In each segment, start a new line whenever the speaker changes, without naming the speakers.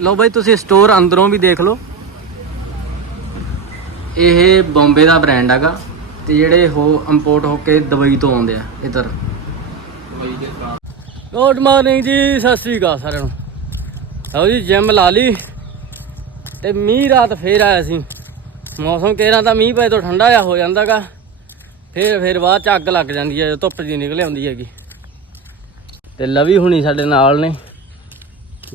ਲਓ ਬਾਈ, ਤੁਸੀਂ ਸਟੋਰ ਅੰਦਰੋਂ ਵੀ ਦੇਖ ਲਓ। ਇਹ ਬੰਬੇ ਦਾ ਬ੍ਰਾਂਡ ਹੈਗਾ ਤੇ ਜਿਹੜੇ ਹੋ ਇੰਪੋਰਟ ਹੋ ਕੇ ਦੁਬਈ ਤੋਂ ਆਉਂਦੇ ਆ ਇਧਰ। ਗੁੱਡ ਮਾਰਨਿੰਗ ਜੀ, ਸਤਿ ਸ੍ਰੀ ਅਕਾਲ ਸਾਰਿਆਂ ਨੂੰ। ਆਓ ਜੀ ਜਿਮ ਲਾ ਲਈ ਤੇ ਮੀਂਹ ਰਾਤ ਫੇਰ ਆਇਆ ਸੀ। ਮੌਸਮ ਕਿਹੜਾ ਤਾਂ ਮੀਂਹ ਪਏ ਤੋਂ ਠੰਡਾ ਜਿਹਾ ਹੋ ਜਾਂਦਾਗਾ ਫੇਰ ਫੇਰ ਬਾਅਦ ਚ ਅੱਗ ਲੱਗ ਜਾਂਦੀ ਹੈ ਧੁੱਪ ਜੀ ਨਿਕਲ ਆਉਂਦੀ ਹੈਗੀ। ਤੇ ਲਵੀ ਹੁਣੀ ਸਾਡੇ ਨਾਲ ਨੇ।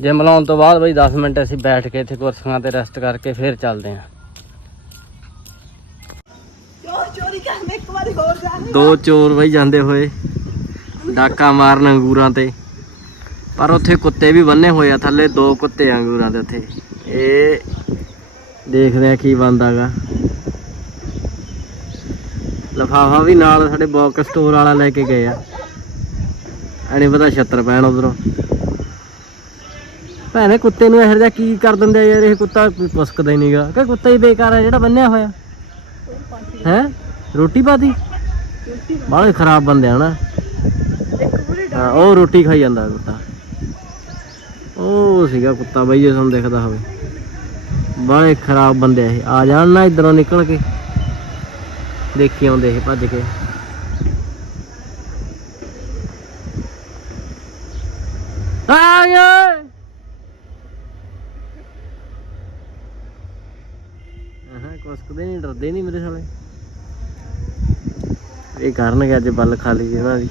ਜਿਮ ਲਾਉਣ ਤੋਂ ਬਾਅਦ ਬਈ 10 ਮਿੰਟ ਅਸੀਂ ਬੈਠ ਕੇ ਇੱਥੇ ਕੁਰਸੀਆਂ ਤੇ ਰੈਸਟ ਕਰਕੇ ਫੇਰ ਚੱਲਦੇ ਆਂ
ਚੋਰ ਚੋਰੀ ਕਰਨ ਇੱਕ ਵਾਰੀ ਹੋਰ ਜਾਣੇ
ਦੋ ਚੋਰ ਬਈ ਜਾਂਦੇ ਹੋਏ ਡਾਕਾ ਮਾਰਨ ਅੰਗੂਰਾਂ ਤੇ। ਪਰ ਉੱਥੇ ਕੁੱਤੇ ਵੀ ਬੰਨੇ ਹੋਏ ਆ ਥੱਲੇ ਦੋ ਕੁੱਤੇ ਅੰਗੂਰਾਂ ਦੇ ਉੱਥੇ। ਇਹ ਦੇਖਦੇ ਆ ਕੀ ਬੰਦਾਗਾ ਲਫਾਫਾ ਵੀ ਨਾਲ ਸਾਡੇ ਬੌਕ ਸਟੋਰ ਵਾਲਾ ਲੈ ਕੇ ਗਏ ਆ। ਐਨੀ ਪਤਾ ਛੱਤਰ ਪੈਣ ਉਧਰੋਂ। ਭੈਣੇ ਕੁੱਤੇ ਨੂੰ ਇਹੋ ਜਿਹਾ ਕੀ ਕਰ ਦਿੰਦੇ ਆ ਯਾਰ, ਇਹ ਕੁੱਤਾ ਕੋਈ ਹੀ ਨਹੀਂਗਾ। ਕਿ ਕੁੱਤਾ ਹੀ ਬੇਕਾਰ ਆ, ਜਿਹੜਾ ਬੰਨਿਆ ਹੋਇਆ। ਹੈ? ਰੋਟੀ ਪਾਦੀ ਬਾਹਲੇ ਖਰਾਬ ਬੰਦੇ ਆ ਨਾ ਹਾਂ, ਉਹ ਰੋਟੀ ਖਾਈ ਜਾਂਦਾ ਕੁੱਤਾ। ਉਹ ਸੀਗਾ ਕੁੱਤਾ ਬਈ, ਜੇ ਤੁਹਾਨੂੰ ਦਿਖਦਾ ਹੋਵੇ। ਬਾਹਲੇ ਖਰਾਬ ਬੰਦੇ ਆ ਇਹ। ਆ ਜਾਣ ਨਾ ਇਧਰੋਂ ਨਿਕਲ ਕੇ। ਦੇਖੀ ਆਉਂਦੇ ਇਹ, ਭੱਜ ਕੇ। ਆ ਗਏ ਆਹਾਂ ਨਹੀਂ, ਡਰਦੇ ਨਹੀਂ ਮੇਰੇ ਸਾਲੇ। ਇਹ ਕਰਨਗੇ ਅੱਜ ਬੱਲ ਖਾਲੀ ਇਹਨਾਂ ਦੀ।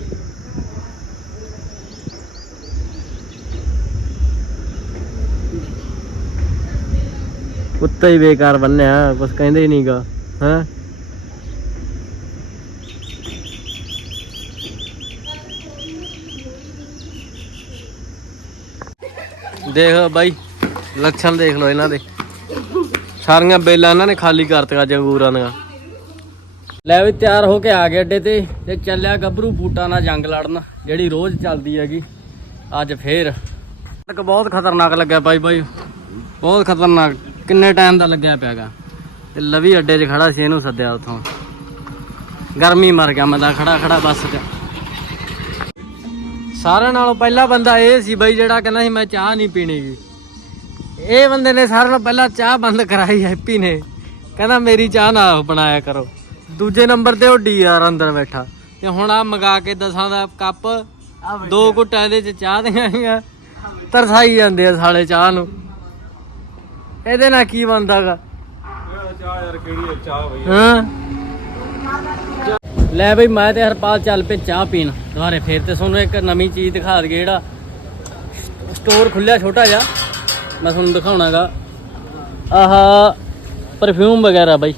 ਕੁੱਤਾ ਹੀ ਬੇਕਾਰ ਬੰਨਿਆ, ਕੁਛ ਕਹਿੰਦੇ ਹੀ ਨਹੀਂਗਾ ਹਾਂ? ਦੇਖ ਬਾਈ, ਲੱਛਣ ਦੇਖ ਲਓ ਇਹਨਾਂ ਦੇ। ਸਾਰੀਆਂ ਬੇਲਾਂ ਇਹਨਾਂ ਨੇ ਖਾਲੀ ਕਰਤੀਆਂ ਅੱਜ ਦੀਆਂ। ਲੈ ਵੀ ਤਿਆਰ ਹੋ ਕੇ ਆ ਗਏ ਅੱਡੇ ਤੇ ਤੇ ਚੱਲਿਆ ਗੱਭਰੂ ਬੂਟਾਂ ਨਾਲ ਜੰਗ ਲੜਨ, ਜਿਹੜੀ ਰੋਜ਼ ਚੱਲਦੀ ਹੈਗੀ। ਅੱਜ ਫੇਰ ਇੱਕ ਬਹੁਤ ਖਤਰਨਾਕ ਲੱਗਿਆ ਬਾਈ ਬਾਈ। ਬਹੁਤ ਖਤਰਨਾਕ, ਕਿੰਨੇ ਟਾਈਮ ਦਾ ਲੱਗਿਆ ਪਿਆਗਾ ਤੇ ਲਵੀ ਅੱਡੇ 'ਚ ਖੜਾ ਸੀ, ਇਹਨੂੰ ਸੱਦਿਆ ਉਥੋਂ। ਗਰਮੀ ਮਰ ਗਿਆ ਮੈਂ ਤਾਂ, ਖੜਾ ਖੜਾ ਬੱਸ 'ਚ। ਸਾਰਿਆਂ ਨਾਲੋਂ ਪਹਿਲਾ ਬੰਦਾ ਇਹ ਸੀ ਬਾਈ ਜਿਹੜਾ ਕਹਿੰਦਾ ਸੀ, ਮੈਂ ਚਾਹ ਨਹੀਂ ਪੀਣੀ ਇਹ ਬੰਦੇ ਨੇ ਸਾਰਿਆਂ ਨਾਲੋਂ ਪਹਿਲਾਂ ਚਾਹ ਬੰਦ ਕਰਾਈ ਹੈਪੀ ਨੇ। ਕਹਿੰਦਾ ਮੇਰੀ ਚਾਹ ਨਾ ਬਣਾਇਆ ਕਰੋ। ਦੂਜੇ ਨੰਬਰ ਤੇ ਉਹ ਡੀਆਰ ਅੰਦਰ ਬੈਠਾ। ਤੇ ਹੁਣ ਆ ਮੰਗਾ ਕੇ ਦਸਾਂ ਦਾ ਕੱਪ ਦੋ ਘੁੱਟਾਂ ਇਹਦੇ ਚ ਚਾਹ ਦੀਆਂ ਹੈਗੀਆਂ ਤਰਸਾਈ ਜਾਂਦੇ ਆ ਸਾਲੇ ਚਾਹ ਨੂੰ। ਇਹਦੇ ਨਾਲ ਕੀ ਬੰਦਾਗਾ
ਚਾਹ ਯਾਰ ਕਿਹੜੀ ਚਾਹ ਬਈ।
ਹਾਂ। ਲੈ ਬਈ ਮੈਂ ਤੇ ਹਰਪਾਲ ਚੱਲ ਪਏ ਚਾਹ ਪੀਣ ਦੁਬਾਰੇ। ਫੇਰ ਤੇ ਤੁਹਾਨੂੰ ਇੱਕ ਨਵੀਂ ਚੀਜ਼ ਦਿਖਾ ਦਈਏ ਜਿਹੜਾ ਸਟੋਰ ਖੁੱਲਿਆ ਛੋਟਾ ਜਿਹਾ। ਮੈਂ ਤੁਹਾਨੂੰ ਦਿਖਾਉਣਾਗਾ। ਆਹ ਪਰਫਿਊਮ ਵਗੈਰਾ ਬਾਈ।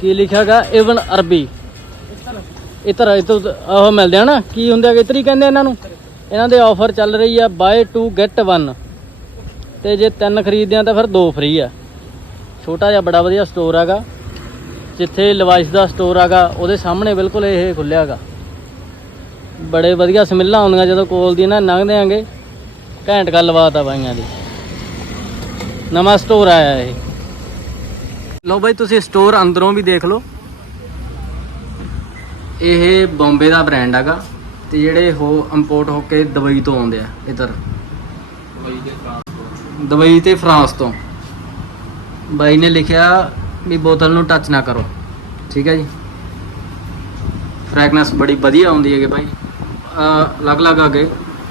ਕੀ ਲਿਖਿਆਗਾ? ਇਵਨ ਅਰਬੀ। ਇਤਰ ਇਤਰ ਉਹ ਮਿਲਦੇ ਆ ਨਾ। ਕੀ ਹੁੰਦੇ ਆ ਇਤਰੀ ਕਹਿੰਦੇ ਇਹਨਾਂ ਨੂੰ? ਇਹਨਾਂ ਦੇ ਆਫਰ ਚੱਲ ਰਹੀ ਆ ਬਾਏ 2 ਗੈਟ 1 ਤੇ ਜੇ ਤਿੰਨ ਖਰੀਦਦੇ ਆ ਤਾਂ ਫਿਰ ਦੋ ਫ੍ਰੀ ਆ। ਛੋਟਾ ਜਿਹਾ ਬੜਾ ਵਧੀਆ ਸਟੋਰ ਹੈਗਾ ਜਿੱਥੇ ਲਵਾਇਸ ਦਾ ਸਟੋਰ ਹੈਗਾ ਉਹਦੇ ਸਾਹਮਣੇ ਬਿਲਕੁਲ ਇਹ ਖੁੱਲਿਆ ਹੈਗਾ ਬੜੇ ਵਧੀਆ ਸਮਿੱਲਾਂ ਆਉਂਦੀਆਂ ਜਦੋਂ ਕੋਲ ਦੀ ਨਾ, ਲੰਘਦੇ ਆਂਗੇ। ਘੈਂਟ ਗੱਲਬਾਤ ਆ ਬਾਈਆਂ ਦੀ। ਨਵਾਂ ਸਟੋਰ ਆਇਆ ਇਹ। ਲਓ ਬਾਈ, ਤੁਸੀਂ ਸਟੋਰ ਅੰਦਰੋਂ ਵੀ ਦੇਖ ਲਓ। ਇਹ ਬੰਬੇ ਦਾ ਬ੍ਰਾਂਡ ਹੈਗਾ ਤੇ ਜਿਹੜੇ ਹੋ ਇੰਪੋਰਟ ਹੋ ਕੇ ਦੁਬਈ ਤੋਂ ਆਉਂਦੇ ਆ ਇਧਰ। ਦੁਬਈ ਤੇ ਫਰਾਂਸ ਤੋਂ। ਬਾਈ ਨੇ ਲਿਖਿਆ ਵੀ ਬੋਤਲ ਨੂੰ ਟੱਚ ਨਾ ਕਰੋ। ਠੀਕ ਹੈ ਜੀ। ਫ੍ਰੈਗਨੈਂਸ ਬੜੀ ਵਧੀਆ ਆਉਂਦੀ ਹੈਗੇ ਬਾਈ। ਅਹ ਅਲੱਗ-ਅਲੱਗ ਅੱਗੇ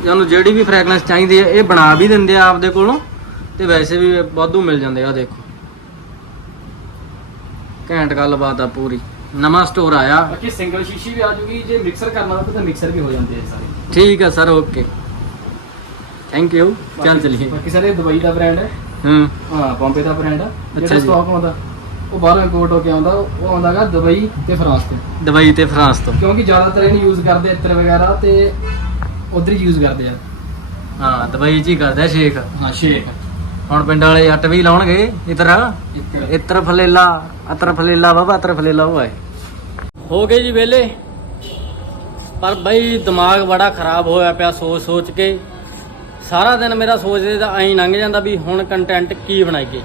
ਤੁਹਾਨੂੰ ਜਿਹੜੀ ਵੀ ਫ੍ਰੈਗਨੈਂਸ ਚਾਹੀਦੀ ਹੈ, ਇਹ ਬਣਾ ਵੀ ਦਿੰਦੇ ਆ ਆਪਦੇ ਕੋਲੋਂ। ਤੇ ਵੈਸੇ ਵੀ ਵਾਧੂ ਮਿਲ ਜਾਂਦੇ ਆ ਦੇਖੋ। ਘੈਂਟ ਗੱਲਬਾਤ ਆ ਪੂਰੀ। ਨਵਾਂ ਸਟੋਰ ਆਇਆ।
ਬਾਕੀ ਸਿੰਗਲ ਸ਼ੀਸ਼ੀ ਵੀ ਆ ਜੂਗੀ ਜੇ ਮਿਕਸਰ ਕਰਨਾ ਹੋਵੇ ਤਾਂ ਮਿਕਸਰ ਵੀ ਹੋ ਜਾਂਦੇ ਆ ਸਾਰੇ।
ਠੀਕ ਹੈ ਸਰ ਓਕੇ ਥੈਂਕ ਯੂ ਚੱਲ ਚਲੀਏ।
ਬਾਕੀ ਸਾਰੇ ਦੁਬਈ ਦਾ ਬ੍ਰਾਂਡ ਹੈ।
ਹੂੰ।
ਹਾਂ ਬੰਬੇ ਦਾ ਬ੍ਰਾਂਡ ਆ।
ਅੱਛਾ
ਜਿਹੜਾ
ਜੀ।
ਸਟਾਕ ਆਉਂਦਾ ਉਹ ਬਾਹਰੋਂ ਇੰਪੋਰਟ ਹੋ ਕੇ ਆਉਂਦਾ ਉਹ ਆਉਂਦਾਗਾ ਦੁਬਈ ਤੇ ਫਰਾਂਸ ਤੋਂ।
ਦੁਬਈ ਤੇ ਫਰਾਂਸ ਤੋਂ।
ਕਿਉਂਕਿ ਜ਼ਿਆਦਾਤਰ ਇਹਨੂੰ ਯੂਜ਼ ਕਰਦੇ ਇਤਰ ਵਗੈਰਾ ਤੇ ਉਧਰ ਹੀ ਯੂਜ਼ ਕਰਦੇ ਆ।
ਹਾਂ ਦੁਬਈ ਚ ਹੀ ਕਰਦਾ ਸ਼ੇਖ
ਹਾਂ ਸ਼ੇਕ।
ਹੁਣ ਪਿੰਡ ਵਾਲੇ ਜੱਟ ਵੀ ਲਾਉਣਗੇ ਇਤਰ ਇਤਰ ਫਲੇਲਾ, ਅਤਰ ਫਲੇਲਾ ਬਾਬਾ, ਅਤਰ ਫਲੇਲਾ ਹੋਏ ਹੋ ਗਏ ਜੀ ਵੇਲੇ ਪਰ ਬਈ ਦਿਮਾਗ ਬੜਾ ਖਰਾਬ ਹੋਇਆ ਪਿਆ ਸੋਚ ਸੋਚ ਕੇ। ਸਾਰਾ ਦਿਨ ਮੇਰਾ ਸੋਚਦੇ ਤਾਂ ਐਂ ਲੰਘ ਜਾਂਦਾ ਵੀ ਹੁਣ ਕੰਟੈਂਟ ਕੀ ਬਣਾਈਏ।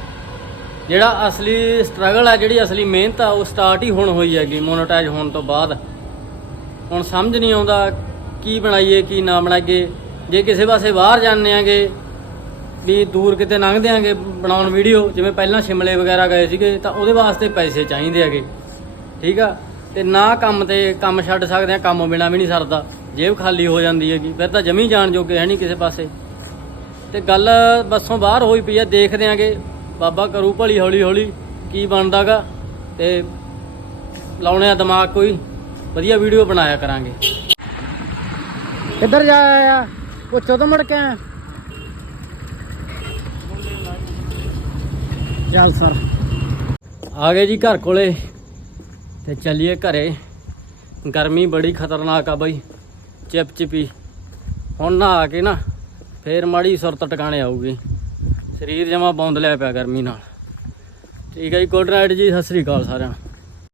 ਜਿਹੜਾ ਅਸਲੀ ਸਟਰਗਲ ਆ, ਜਿਹੜੀ ਅਸਲੀ ਮਿਹਨਤ ਆ, ਉਹ ਸਟਾਰਟ ਹੀ ਹੁਣ ਹੋਈ ਹੈਗੀ ਮੋਨੋਟਾਈਜ਼ ਹੋਣ ਤੋਂ ਬਾਅਦ। ਹੁਣ ਸਮਝ ਨਹੀਂ ਆਉਂਦਾ ਕੀ ਬਣਾਈਏ, ਕੀ ਨਾ ਬਣਾਈਏ। ਜੇ ਕਿਸੇ ਪਾਸੇ ਬਾਹਰ ਜਾਂਦੇ ਆਂਗੇ ਵੀ ਦੂਰ ਕਿਤੇ ਲੰਘਦੇ ਆਂਗੇ ਬਣਾਉਣ ਵੀਡੀਓ, ਜਿਵੇਂ ਪਹਿਲਾਂ ਸ਼ਿਮਲੇ ਵਗੈਰਾ ਗਏ ਸੀਗੇ, ਤਾਂ ਉਹਦੇ ਵਾਸਤੇ ਪੈਸੇ ਚਾਹੀਦੇ ਹੈਗੇ। ਠੀਕ ਆ? ਤੇ ਨਾ ਕੰਮ ਤੇ ਕੰਮ ਛੱਡ ਸਕਦੇ ਆ, ਕੰਮ ਬਿਨਾ ਵੀ ਨਹੀਂ ਸਰਦਾ। ਜੇਬ ਖਾਲੀ ਹੋ ਜਾਂਦੀ ਹੈਗੀ, ਫਿਰ ਤਾਂ ਜਮੀ ਜਾਣ ਜੋਗੇ ਹੈ ਨਹੀਂ ਕਿਸੇ ਪਾਸੇ। ਤੇ ਗੱਲ ਬੱਸੋਂ ਬਾਹਰ ਹੋਈ ਪਈ ਆ, ਦੇਖਦੇ ਆਂਗੇ, ਬਾਬਾ ਕਰੂ ਭਲੀ ਹੌਲੀ ਹੌਲੀ ਕੀ ਬਣਦਾਗਾ। ਤੇ ਲਾਉਣੇ ਆ ਦਿਮਾਗ ਕੋਈ, ਵਧੀਆ ਵੀਡੀਓ ਬਣਾਇਆ ਕਰਾਂਗੇ। ਕਿੱਧਰ ਜਾਇਆ ਪੁੱਛੋ ਤਾਂ ਮੁੜ ਕੇ। ਆ ਚੱਲ ਸਰ। ਆ ਗਏ ਜੀ ਘਰ ਕੋਲੇ ਤੇ ਚੱਲੀਏ ਘਰੇ। ਗਰਮੀ ਬੜੀ ਖਤਰਨਾਕ ਆ ਬਾਈ, ਚਿਪ ਚਿਪੀ। ਹੁਣ ਨਾ ਆ ਕੇ ਨਾ ਫੇਰ ਮਾੜੀ ਸੁਰਤ ਟਿਕਾਣੇ ਆਊਗੀ। ਸਰੀਰ ਜਮਾ ਬੌਂਦ ਲਿਆ ਪਿਆ ਗਰਮੀ ਨਾਲ। ਠੀਕ ਹੈ ਜੀ ਗੁੱਡ ਨਾਈਟ ਜੀ, ਸਤਿ ਸ੍ਰੀ ਅਕਾਲ ਸਾਰਿਆਂ ਨੂੰ।